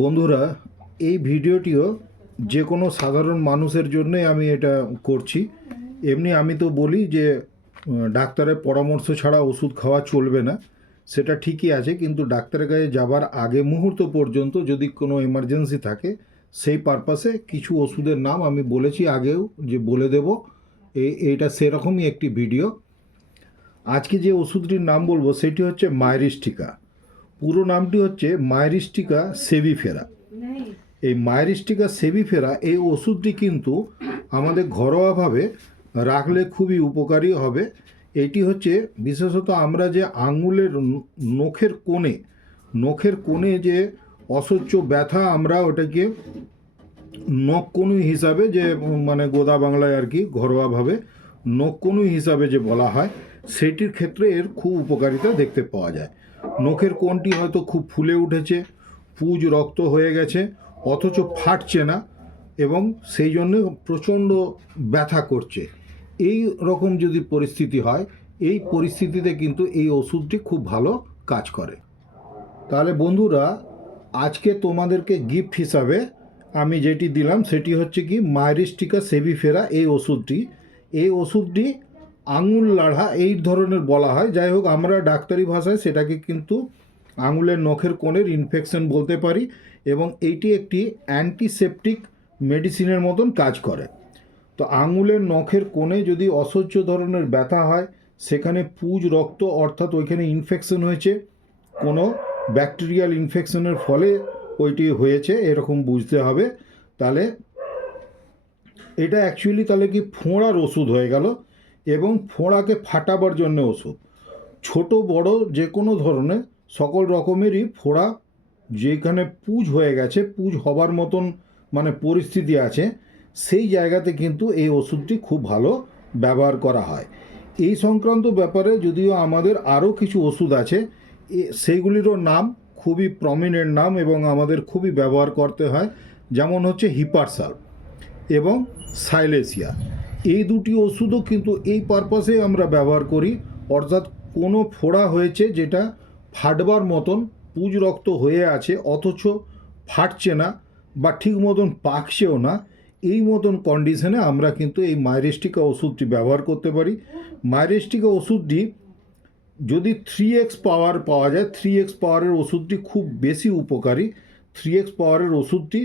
বন্ধুরা, এই ভিডিওটিও যে কোনো সাধারণ মানুষের জন্যই আমি এটা করছি। এমনি আমি তো বলি যে ডাক্তারের পরামর্শ ছাড়া ওষুধ খাওয়া চলবে না, সেটা ঠিকই আছে, কিন্তু ডাক্তারের কাছে যাবার আগে মুহূর্ত পর্যন্ত যদি কোনো এমার্জেন্সি থাকে সেই পারপাসে কিছু ওষুধের নাম আমি বলেছি আগেও, যে বলে দেব। এইটা সেরকমই একটি ভিডিও। আজকে যে ওষুধটির নাম বলবো সেটি হচ্ছে মাইরিস্টিকা। পুরো নামটি হচ্ছে মাইরিস্টিকা সেভিফেরা। এই মাইরিস্টিকা সেভিফেরা এই ওষুধটি কিন্তু আমাদের ঘরোয়াভাবে রাখলে খুবই উপকারী হবে। এটি হচ্ছে বিশেষত আমরা যে আঙুলের নখের কোণে যে অসহ্য ব্যথা, আমরা ওটাকে নখকনুই হিসাবে, যে মানে গোদা বাংলায় আর কি ঘরোয়াভাবে নখকনুই হিসাবে যে বলা হয়, সেটির ক্ষেত্রে এর খুব উপকারিতা দেখতে পাওয়া যায়। নখের কোণটি হয়তো খুব ফুলে উঠেছে, পুজ রক্ত হয়ে গেছে, অথচ ফাটছে না, এবং সেই জন্য প্রচণ্ড ব্যথা করছে, এই রকম যদি পরিস্থিতি হয়, এই পরিস্থিতিতে কিন্তু এই ওষুধটি খুব ভালো কাজ করে। তাহলে বন্ধুরা, আজকে তোমাদেরকে গিফট হিসাবে আমি যেটি দিলাম সেটি হচ্ছে কি মাইরিস্টিকা সেভিফেরা। এই ওষুধটি আঙুল লাড়া এই ধরনের বলা হয়। যাই হোক, আমরা ডাক্তারি ভাষায় সেটাকে কিন্তু আঙুলের নখের কোণের ইনফেকশন বলতে পারি, এবং এইটি একটি অ্যান্টিসেপটিক মেডিসিনের মতন কাজ করে। তো আঙুলের নখের কোণে যদি অসহ্য ধরনের ব্যথা হয়, সেখানে পুজ রক্ত, অর্থাৎ ওইখানে ইনফেকশন হয়েছে, কোনো ব্যাকটেরিয়াল ইনফেকশনের ফলে ওইটি হয়েছে এরকম বুঝতে হবে। তাহলে এটা অ্যাকচুয়ালি তাহলে কি ফোঁড়ার ওষুধ হয়ে গেল, এবং ফোঁড়াকে ফাটাবার জন্য ওষুধ। ছোট বড় যে কোনো ধরনের সকল রকমেরই ফোঁড়া যেখানে পুজ হয়ে গেছে, পুজ হবার মতন মানে পরিস্থিতি আছে, সেই জায়গাতে কিন্তু এই ওষুধটি খুব ভালো ব্যবহার করা হয়। এই সংক্রান্ত ব্যাপারে যদিও আমাদের আরও কিছু ওষুধ আছে, সেইগুলিরও নাম খুবই প্রমিনেন্ট নাম এবং আমাদের খুবই ব্যবহার করতে হয়, যেমন হচ্ছে হিপারসাল এবং সাইলেসিয়া। এই দুটি ওষুধও কিন্তু এই পারপাসে আমরা ব্যবহার করি, অর্থাৎ কোনো ফোড়া হয়েছে যেটা ফাটবার মতন, পুজ রক্ত হয়ে আছে অথচ ফাটছে না বা ঠিক মতন পাকছেও না, এই মতন কন্ডিশনে আমরা কিন্তু এই মাইরিস্টিকা ওষুধটি ব্যবহার করতে পারি। মাইরিস্টিকা ওষুধটি যদি 3x পাওয়ার পাওয়া যায়, 3x পাওয়ারের ওষুধটি খুব বেশি উপকারী। 3x পাওয়ারের ওষুধটি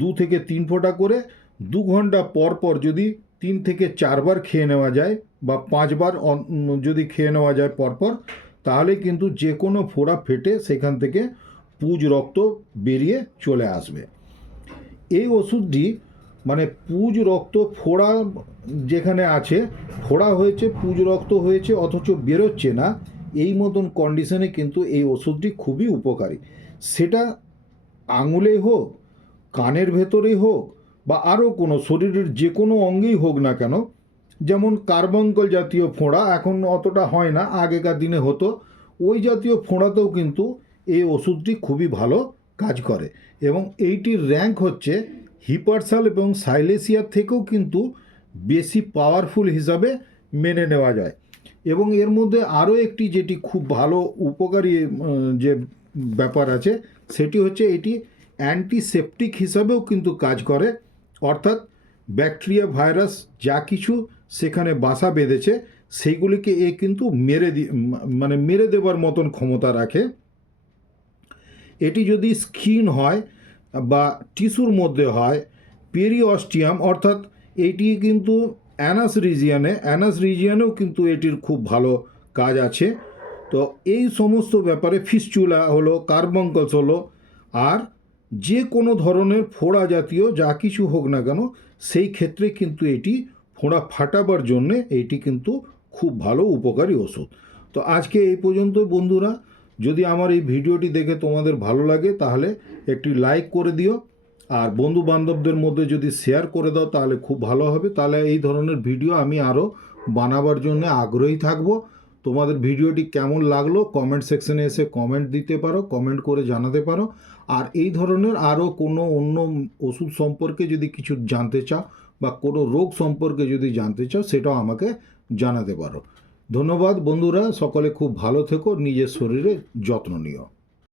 2 থেকে 3 ফোঁটা করে 2 ঘন্টা পর পর যদি 3 থেকে 4 বার খেয়ে নেওয়া যায়, বা 5 বার যদি খেয়ে নেওয়া যায় পরপর, তাহলে কিন্তু যে কোনো ফোড়া ফেটে সেখান থেকে পুজ রক্ত বেরিয়ে চলে আসবে। এই ওষুধটি মানে পুজ রক্ত ফোড়া যেখানে আছে, ফোড়া হয়েছে, পুজ রক্ত হয়েছে অথচ বেরোচ্ছে না, এই মতন কন্ডিশনে কিন্তু এই ওষুধটি খুবই উপকারী। সেটা আঙুলে হোক, কানের ভেতরেই হোক, বা আরও কোনো শরীরের যে কোনো অঙ্গেই হোক না কেন। যেমন কার্বঙ্কল জাতীয় ফোঁড়া এখন অতটা হয় না, আগেকার দিনে হতো, ওই জাতীয় ফোঁড়াতেও কিন্তু এই ওষুধটি খুবই ভালো কাজ করে, এবং এইটির র্যাঙ্ক হচ্ছে হিপারসাল এবং সাইলেসিয়ার থেকেও কিন্তু বেশি পাওয়ারফুল হিসাবে মেনে নেওয়া যায়। এবং এর মধ্যে আরও একটি যেটি খুব ভালো উপকারী যে ব্যাপার আছে, সেটি হচ্ছে এটি অ্যান্টিসেপটিক হিসাবেও কিন্তু কাজ করে, অর্থাৎ ব্যাকটেরিয়া ভাইরাস যা কিছু সেখানে বাসা বেঁধেছে সেইগুলিকে এ কিন্তু মেরে দেবার মতন ক্ষমতা রাখে। এটি যদি স্কিন হয় বা টিস্যুর মধ্যে হয়, পেরিঅস্টিয়াম, অর্থাৎ এটি কিন্তু অ্যানাস রিজিয়ানেও কিন্তু এটির খুব ভালো কাজ আছে। তো এই সমস্ত ব্যাপারে ফিস্চুলা হলো, কার্বঙ্কলস হলো, আর যে কোনো ধরনের ফোড়া জাতীয় যা কিছু হোক না কেন, সেই ক্ষেত্রে কিন্তু এটি ফোড়া ফাটাবার জন্যে এটি কিন্তু খুব ভালো উপকারী ওষুধ। তো আজকে এই পর্যন্ত বন্ধুরা। যদি আমার এই ভিডিওটি দেখে তোমাদের ভালো লাগে তাহলে একটি লাইক করে দিও, আর বন্ধু বান্ধবদের মধ্যে যদি শেয়ার করে দাও তাহলে খুব ভালো হবে। তাহলে এই ধরনের ভিডিও আমি আরও বানাবার জন্য আগ্রহী থাকব। তোমাদের ভিডিওটি কেমন লাগলো কমেন্ট সেকশনে এসে কমেন্ট দিতে পারো, কমেন্ট করে জানাতে পারো। আর এই ধরনের আরও কোনো অন্য ওষুধ সম্পর্কে যদি কিছু জানতে চাও বা কোনো রোগ সম্পর্কে যদি জানতে চাও, সেটাও আমাকে জানাতে পারো। ধন্যবাদ বন্ধুরা, সকলে খুব ভালো থেকো, নিজের শরীরে যত্ন নিও।